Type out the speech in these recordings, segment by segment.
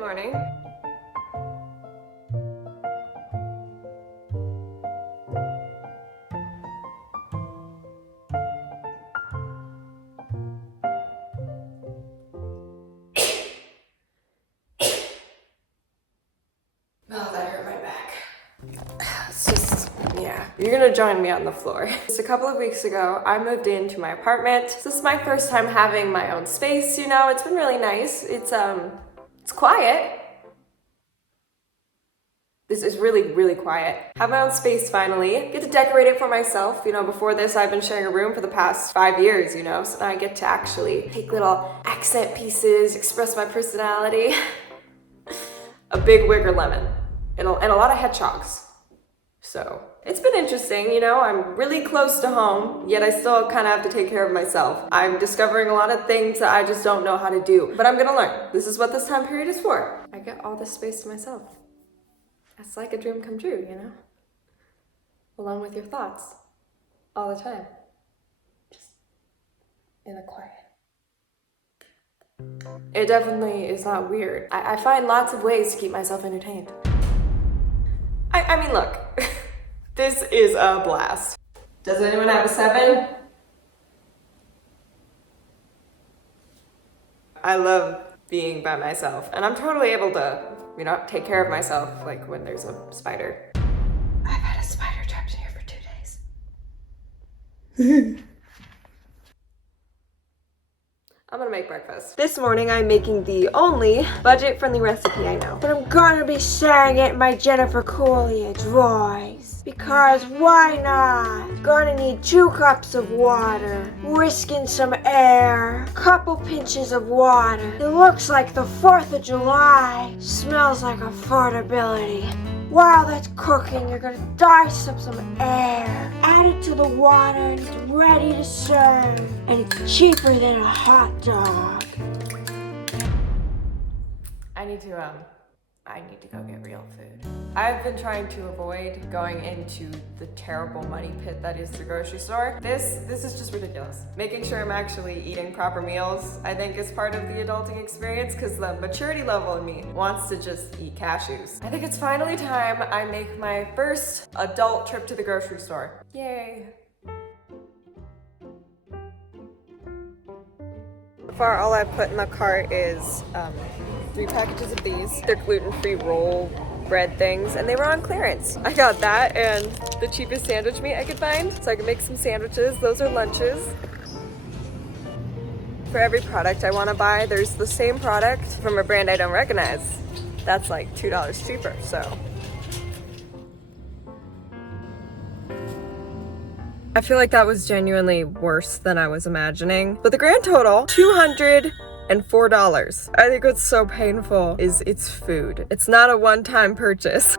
morning. Oh, that hurt my back. It's just, yeah. You're gonna join me on the floor. Just a couple of weeks ago, I moved into my apartment. This is my first time having my own space, you know. It's been really nice. It's quiet. This is really, really quiet. Have my own space finally. Get to decorate it for myself. You know, before this, I've been sharing a room for the past 5 years, you know, so now I get to actually take little accent pieces, express my personality. A big wigger lemon and a lot of hedgehogs. So it's been interesting, you know, I'm really close to home, yet I still kind of have to take care of myself. I'm discovering a lot of things that I just don't know how to do, but I'm gonna learn. This is what this time period is for. I get all this space to myself. It's like a dream come true, you know? Alone with your thoughts all the time. Just in the quiet. It definitely is not weird. I find lots of ways to keep myself entertained. I mean, look, this is a blast. Does anyone have a 7? I love being by myself, and I'm totally able to, you know, take care of myself, like when there's a spider. I've had a spider trapped in here for 2 days. I'm gonna make breakfast. This morning I'm making the only budget-friendly recipe I know. But I'm gonna be sharing it in my Jennifer Coolidge voice. Because why not? Gonna need 2 cups of water, whisk in some air, couple pinches of water. It looks like the 4th of July. Smells like affordability. While that's cooking, you're gonna dice up some air, add it to the water, and it's ready to serve. And it's cheaper than a hot dog. I need to go get real food. I've been trying to avoid going into the terrible money pit that is the grocery store. This is just ridiculous. Making sure I'm actually eating proper meals, I think, is part of the adulting experience, because the maturity level in me wants to just eat cashews. I think it's finally time I make my first adult trip to the grocery store. Yay. So far, all I've put in the cart is 3 packages of these. They're gluten-free roll bread things, and they were on clearance. I got that and the cheapest sandwich meat I could find, so I could make some sandwiches. Those are lunches. For every product I want to buy, there's the same product from a brand I don't recognize. That's like $2 cheaper, so. I feel like that was genuinely worse than I was imagining. But the grand total, $204. I think what's so painful is it's food. It's not a one-time purchase.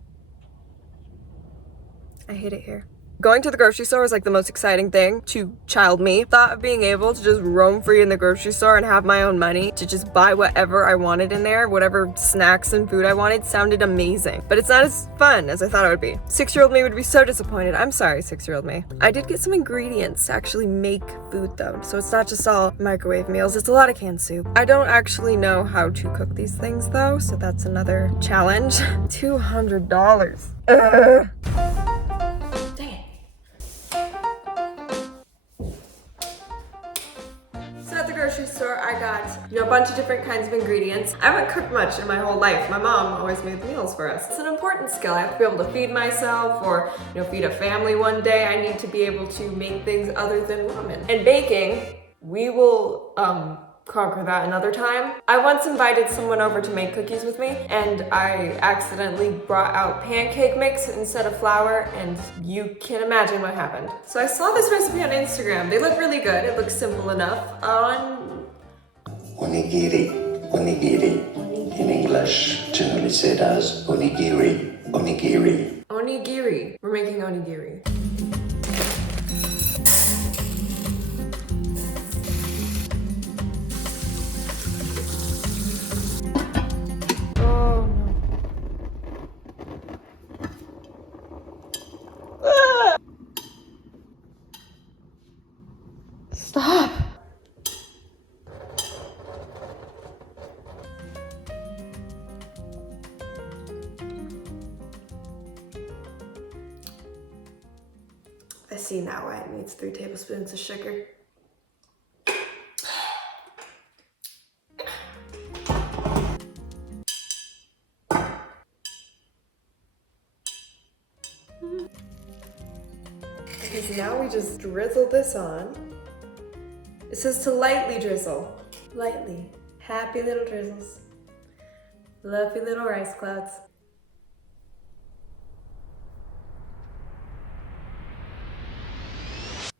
I hate it here. Going to the grocery store was like the most exciting thing to child me. Thought of being able to just roam free in the grocery store and have my own money to just buy whatever I wanted in there, whatever snacks and food I wanted, sounded amazing. But it's not as fun as I thought it would be. 6-year-old me would be so disappointed. I'm sorry, 6-year-old me. I did get some ingredients to actually make food though, so it's not just all microwave meals, it's a lot of canned soup. I don't actually know how to cook these things though, so that's another challenge. $200. Ugh. Grocery store, I got, a bunch of different kinds of ingredients. I haven't cooked much in my whole life. My mom always made meals for us. It's an important skill. I have to be able to feed myself or, feed a family one day. I need to be able to make things other than ramen. And baking, we will conquer that another time. I once invited someone over to make cookies with me, and I accidentally brought out pancake mix instead of flour, and you can imagine what happened. So I saw this recipe on Instagram. They look really good. It looks simple enough. Onigiri. Onigiri. In English, generally said as onigiri. Onigiri. Onigiri. We're making onigiri. Stop! I see now why it needs 3 tablespoons of sugar. Okay, so now we just drizzle this on. It says to lightly drizzle. Lightly. Happy little drizzles. Lovely little rice clouds.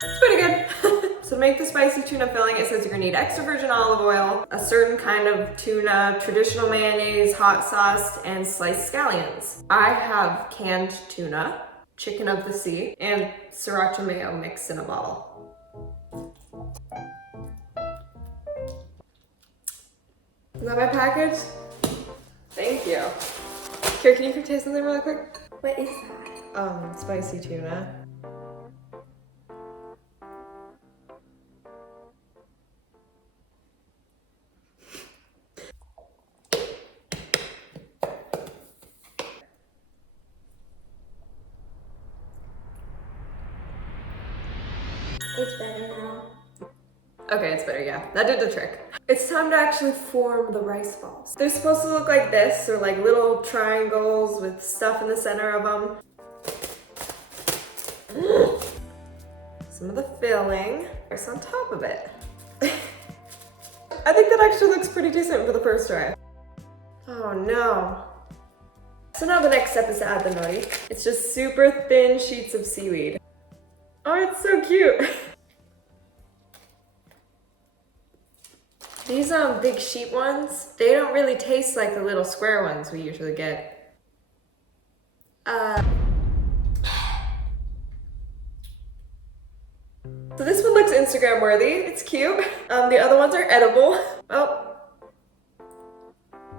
It's pretty good. So to make the spicy tuna filling, it says you're gonna need extra virgin olive oil, a certain kind of tuna, traditional mayonnaise, hot sauce, and sliced scallions. I have canned tuna, chicken of the sea, and sriracha mayo mixed in a bottle. Is that my package? Thank you. Here, can you taste something really quick? What is that? Spicy tuna. It's better now. Okay, it's better, yeah. That did the trick. It's time to actually form the rice balls. They're supposed to look like this, or like little triangles with stuff in the center of them. Some of the filling is on top of it. I think that actually looks pretty decent for the first try. Oh no. So now the next step is to add the nori. It's just super thin sheets of seaweed. Oh, it's so cute. These big sheet ones, they don't really taste like the little square ones we usually get. So this one looks Instagram worthy. It's cute. The other ones are edible. Oh,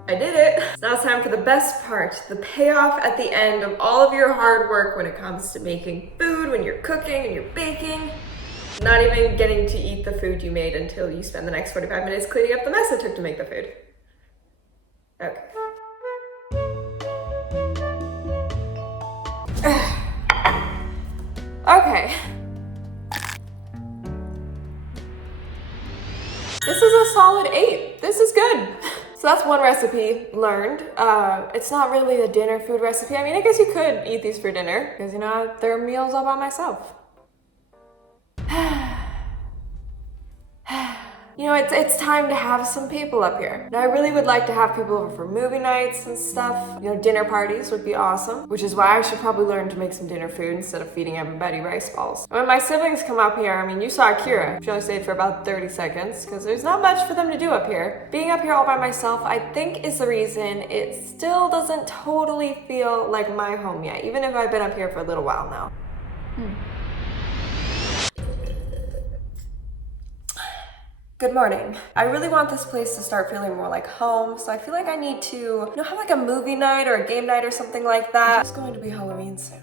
I did it. So now it's time for the best part, the payoff at the end of all of your hard work when it comes to making food, when you're cooking and you're baking. Not even getting to eat the food you made until you spend the next 45 minutes cleaning up the mess it took to make the food. Okay. Okay. This is a solid 8. This is good. So that's one recipe learned. It's not really a dinner food recipe. I mean, I guess you could eat these for dinner because, you know, they're meals all by myself. You know, it's time to have some people up here. Now, I really would like to have people over for movie nights and stuff. You know, dinner parties would be awesome, which is why I should probably learn to make some dinner food instead of feeding everybody rice balls. When my siblings come up here, I mean, you saw Akira. She only stayed for about 30 seconds because there's not much for them to do up here. Being up here all by myself, I think, is the reason it still doesn't totally feel like my home yet, even if I've been up here for a little while now. Good morning. I really want this place to start feeling more like home, so I feel like I need to, you know, have like a movie night or a game night or something like that. It's going to be Halloween soon.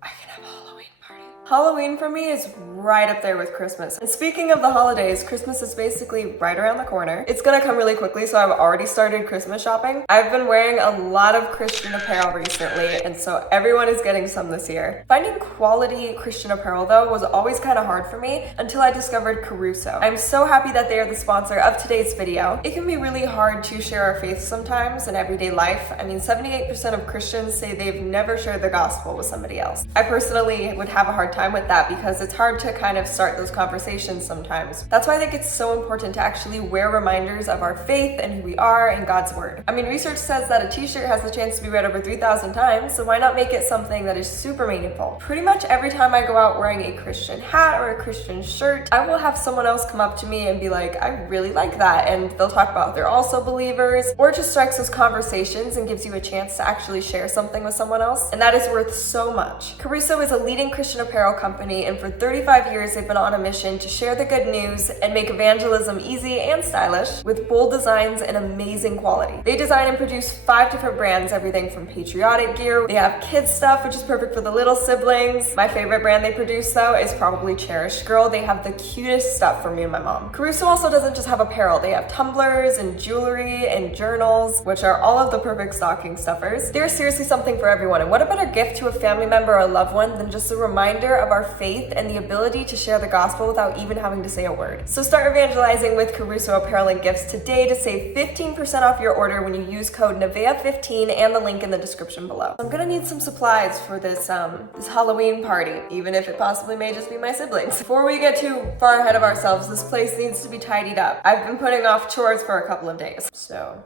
I can have a Halloween party. Halloween for me is right up there with Christmas. And speaking of the holidays, Christmas is basically right around the corner. It's gonna come really quickly, so I've already started Christmas shopping. I've been wearing a lot of Christian apparel recently, and so everyone is getting some this year. Finding quality Christian apparel, though, was always kind of hard for me until I discovered Caruso. I'm so happy that they are the sponsor of today's video. It can be really hard to share our faith sometimes in everyday life. I mean, 78% of Christians say they've never shared the gospel with somebody else. I personally would have a hard time with that because it's hard to kind of start those conversations sometimes. That's why I think it's so important to actually wear reminders of our faith and who we are in God's word. I mean, research says that a t-shirt has the chance to be read over 3,000 times, so why not make it something that is super meaningful? Pretty much every time I go out wearing a Christian hat or a Christian shirt, I will have someone else come up to me and be like, I really like that, and they'll talk about they're also believers, or it just strikes those conversations and gives you a chance to actually share something with someone else, and that is worth so much. Caruso is a leading Christian apparel company, and for 35 years they've been on a mission to share the good news and make evangelism easy and stylish with bold designs and amazing quality. They design and produce 5 different brands, everything from patriotic gear. They have kids stuff, which is perfect for the little siblings. My favorite brand they produce, though, is probably Cherished Girl. They have the cutest stuff for me and my mom. Caruso also doesn't just have apparel. They have tumblers and jewelry and journals, which are all of the perfect stocking stuffers. They're seriously something for everyone, and what a better gift to a family member or a loved one than just a reminder of our faith and the ability to share the gospel without even having to say a word. So start evangelizing with Caruso Apparel and Gifts today to save 15% off your order when you use code NEVEA15 and the link in the description below. I'm gonna need some supplies for this Halloween party, even if it possibly may just be my siblings. Before we get too far ahead of ourselves, this place needs to be tidied up. I've been putting off chores for a couple of days, so.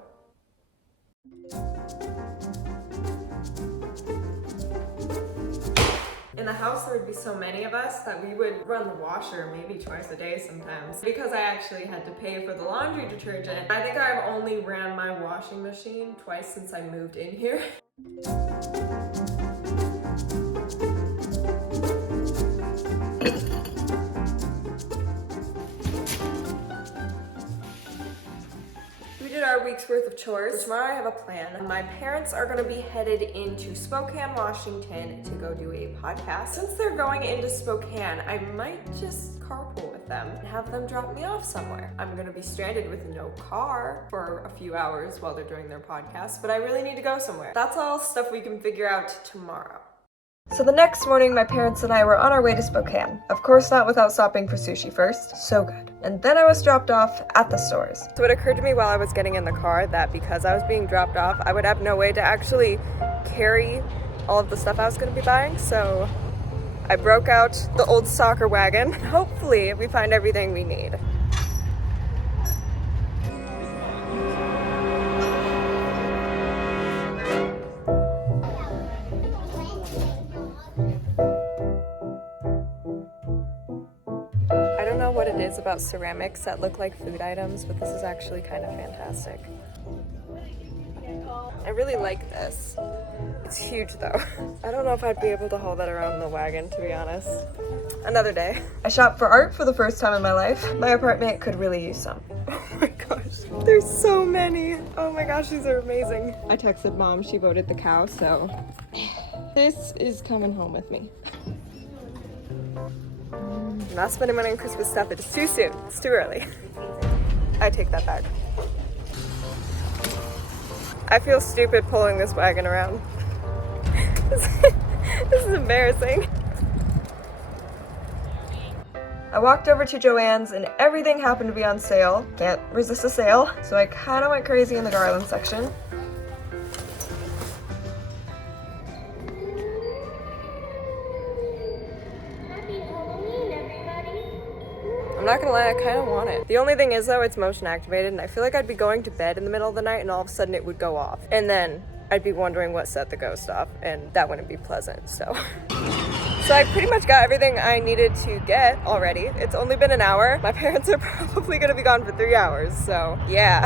In the house, there would be so many of us that we would run the washer maybe twice a day sometimes. Because I actually had to pay for the laundry detergent, I think I've only ran my washing machine twice since I moved in here. We did our week's worth of chores. Tomorrow I have a plan. My parents are gonna be headed into Spokane, Washington to go do a podcast. Since they're going into Spokane, I might just carpool with them and have them drop me off somewhere. I'm gonna be stranded with no car for a few hours while they're doing their podcast, but I really need to go somewhere. That's all stuff we can figure out tomorrow. So the next morning, my parents and I were on our way to Spokane. Of course not without stopping for sushi first. So good. And then I was dropped off at the stores. So it occurred to me while I was getting in the car that because I was being dropped off, I would have no way to actually carry all of the stuff I was going to be buying. So I broke out the old soccer wagon. Hopefully we find everything we need. I don't know what it is about ceramics that look like food items, but this is actually kind of fantastic. I really like this. It's huge though. I don't know if I'd be able to haul that around the wagon, to be honest. Another day. I shopped for art for the first time in my life. My apartment could really use some. Oh my gosh, there's so many. Oh my gosh, these are amazing. I texted mom, she voted the cow, so this is coming home with me. I'm not spending money on Christmas stuff. It's too soon. It's too early. I take that back. I feel stupid pulling this wagon around. This is embarrassing. I walked over to Joann's and everything happened to be on sale. Can't resist a sale. So I kind of went crazy in the garland section. I'm not gonna lie, I kind of want it. The only thing is though, it's motion activated and I feel like I'd be going to bed in the middle of the night and all of a sudden it would go off. And then I'd be wondering what set the ghost off and that wouldn't be pleasant, so. So I pretty much got everything I needed to get already. It's only been an hour. My parents are probably gonna be gone for 3 hours, so yeah.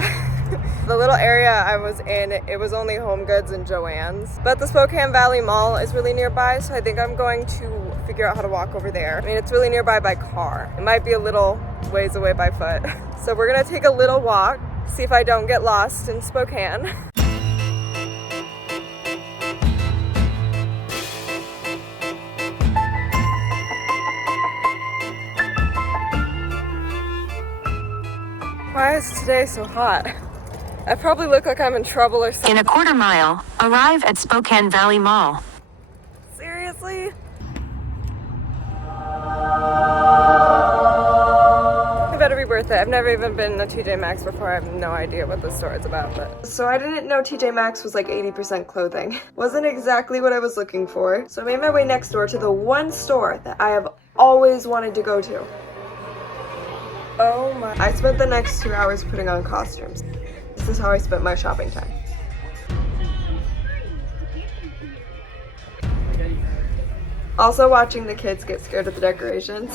The little area I was in, it was only Home Goods and Joann's. But the Spokane Valley Mall is really nearby, so I think I'm going to figure out how to walk over there. I mean, it's really nearby by car. It might be a little ways away by foot. So we're gonna take a little walk, see if I don't get lost in Spokane. Why is today so hot? I probably look like I'm in trouble or something. In a quarter mile, arrive at Spokane Valley Mall. Seriously? It better be worth it. I've never even been to TJ Maxx before. I have no idea what this store is about. But so I didn't know TJ Maxx was like 80% clothing. Wasn't exactly what I was looking for. So I made my way next door to the one store that I have always wanted to go to. Oh my. I spent the next 2 hours putting on costumes. This is how I spent my shopping time. Also watching the kids get scared of the decorations.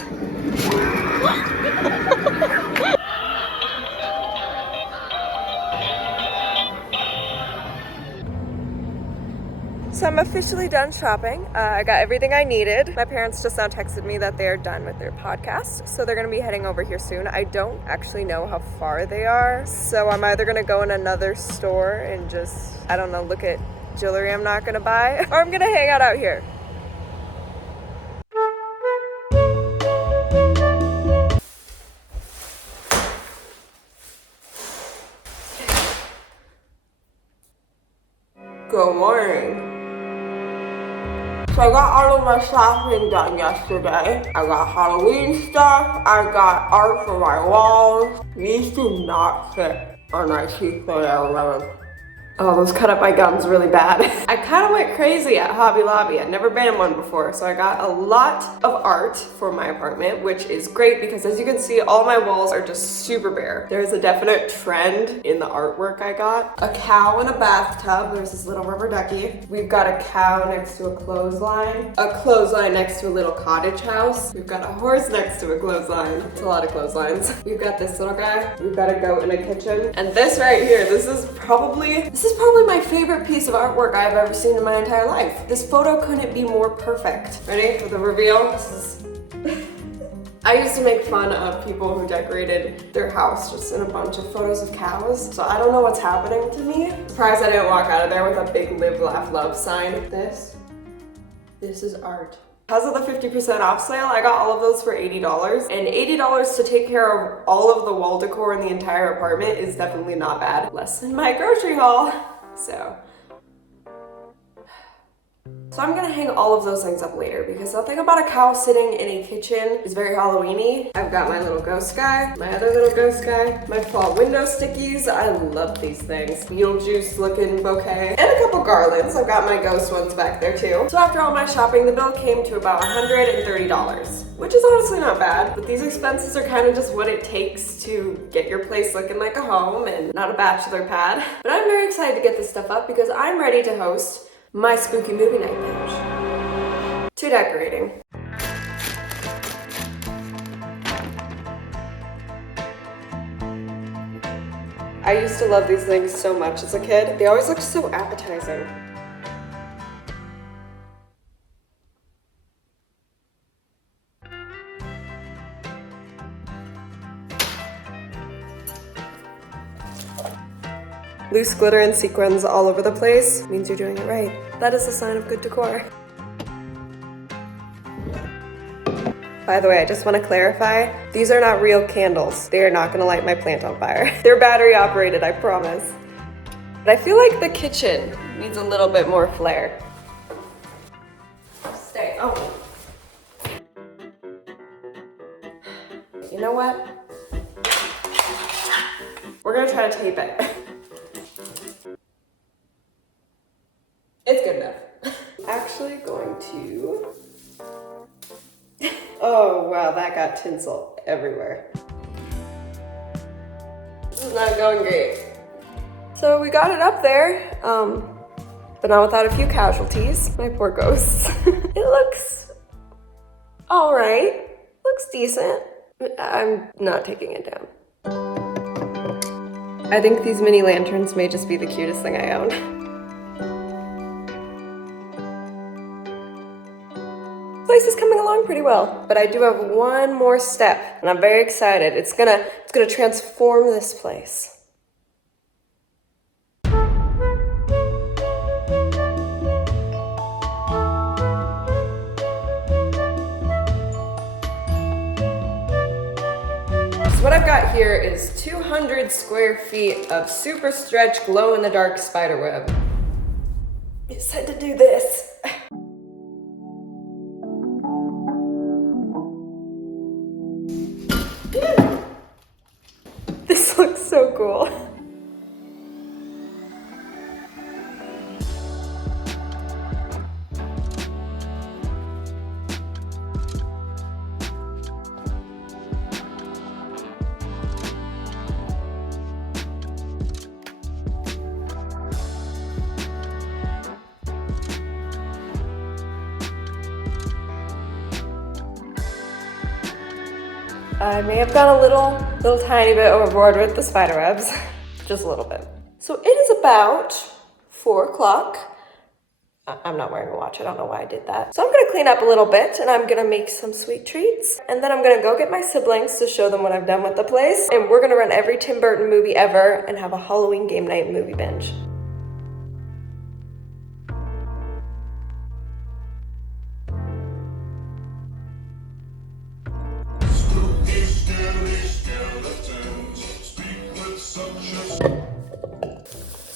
So I'm officially done shopping. I got everything I needed. My parents just now texted me that they're done with their podcast, so they're gonna be heading over here soon. I don't actually know how far they are, so I'm either gonna go in another store and just, I don't know, look at jewelry I'm not gonna buy, or I'm gonna hang out here. Good morning. So I got all of my shopping done yesterday. I got Halloween stuff. I got art for my walls. These do not fit on my teeth for that. Oh, those cut up my gums really bad. I kind of went crazy at Hobby Lobby. I'd never been in one before, so I got a lot of art for my apartment, which is great because as you can see, all my walls are just super bare. There's a definite trend in the artwork I got. A cow in a bathtub. There's this little rubber ducky. We've got a cow next to a clothesline next to a little cottage house. We've got a horse next to a clothesline. It's a lot of clotheslines. We've got this little guy. We've got a goat in a kitchen. And this right here, this is probably my favorite piece of artwork I've ever seen in my entire life. This photo couldn't be more perfect. Ready for the reveal? I used to make fun of people who decorated their house just in a bunch of photos of cows. So I don't know what's happening to me. Surprised I didn't walk out of there with a big live, laugh, love sign. This is art. Because of the 50% off sale, I got all of those for $80. And $80 to take care of all of the wall decor in the entire apartment is definitely not bad. Less than my grocery haul. So I'm gonna hang all of those things up later because something about a cow sitting in a kitchen is very Halloween-y. I've got my little ghost guy, my other little ghost guy, my fall window stickies. I love these things. Beetlejuice looking bouquet, and a couple garlands. I've got my ghost ones back there too. So after all my shopping, the bill came to about $130, which is honestly not bad, but these expenses are kind of just what it takes to get your place looking like a home and not a bachelor pad. But I'm very excited to get this stuff up because I'm ready to host my spooky movie night binge. To decorating. I used to love these things so much as a kid. They always looked so appetizing. Loose glitter and sequins all over the place means you're doing it right. That is a sign of good decor. By the way, I just want to clarify, these are not real candles. They are not going to light my plant on fire. They're battery operated, I promise. But I feel like the kitchen needs a little bit more flair. Stay. Oh. You know what? We're going to try to tape it. It's good enough. Actually going to... Oh wow, that got tinsel everywhere. This is not going great. So we got it up there, but not without a few casualties. My poor ghosts. It looks all right. Looks decent. I'm not taking it down. I think these mini lanterns may just be the cutest thing I own. Place is coming along pretty well, but I do have one more step, and I'm very excited. It's gonna transform this place. So what I've got here is 200 square feet of super stretch glow-in-the-dark spiderweb. It's time to do this. This looks so cool. I may have gone a little tiny bit overboard with the spider webs, just a little bit. So it is about 4 o'clock. I'm not wearing a watch, I don't know why I did that. So I'm gonna clean up a little bit and I'm gonna make some sweet treats. And then I'm gonna go get my siblings to show them what I've done with the place. And we're gonna run every Tim Burton movie ever and have a Halloween game night movie binge.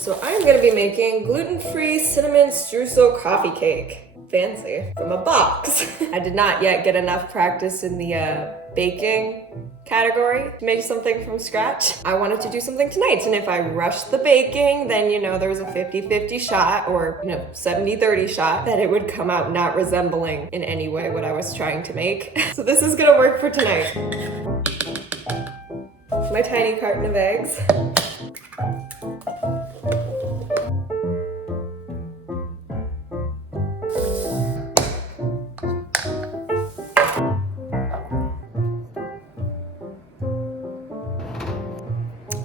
So I'm gonna be making gluten-free cinnamon streusel coffee cake. fancy from a box. I did not yet get enough practice in the baking category to make something from scratch. I wanted to do something tonight, and if I rushed the baking, then there was a 50-50 shot, or 70-30 shot, that it would come out not resembling in any way what I was trying to make. So this is gonna work for tonight. My tiny carton of eggs.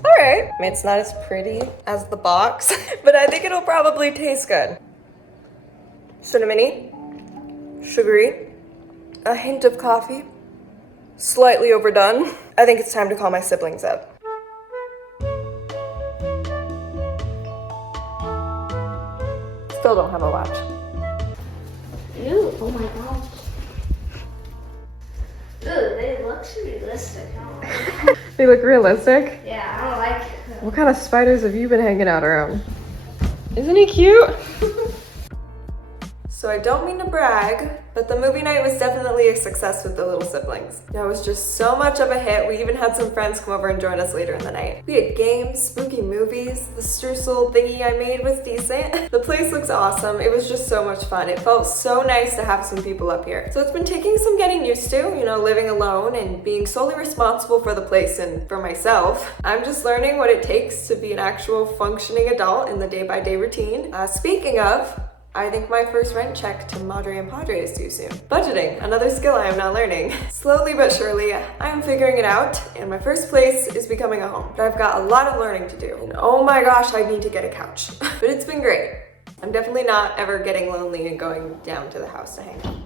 Alright, I mean, it's not as pretty as the box, but I think it'll probably taste good. Cinnamony, sugary, a hint of coffee, slightly overdone. I think it's time to call my siblings up. Still don't have a watch. Ew, oh my gosh. Ooh, they look realistic. They look realistic? Yeah, I don't like them. What kind of spiders have you been hanging out around? Isn't he cute? So I don't mean to brag, but the movie night was definitely a success with the little siblings. It was just so much of a hit. We even had some friends come over and join us later in the night. We had games, spooky movies, the streusel thingy I made was decent. The place looks awesome. It was just so much fun. It felt so nice to have some people up here. So it's been taking some getting used to, living alone and being solely responsible for the place and for myself. I'm just learning what it takes to be an actual functioning adult in the day-by-day routine. Speaking of, I think my first rent check to Madre and Padre is due soon. Budgeting, another skill I am now learning. Slowly but surely, I am figuring it out, and my first place is becoming a home. But I've got a lot of learning to do, and oh my gosh, I need to get a couch. But it's been great. I'm definitely not ever getting lonely and going down to the house to hang out.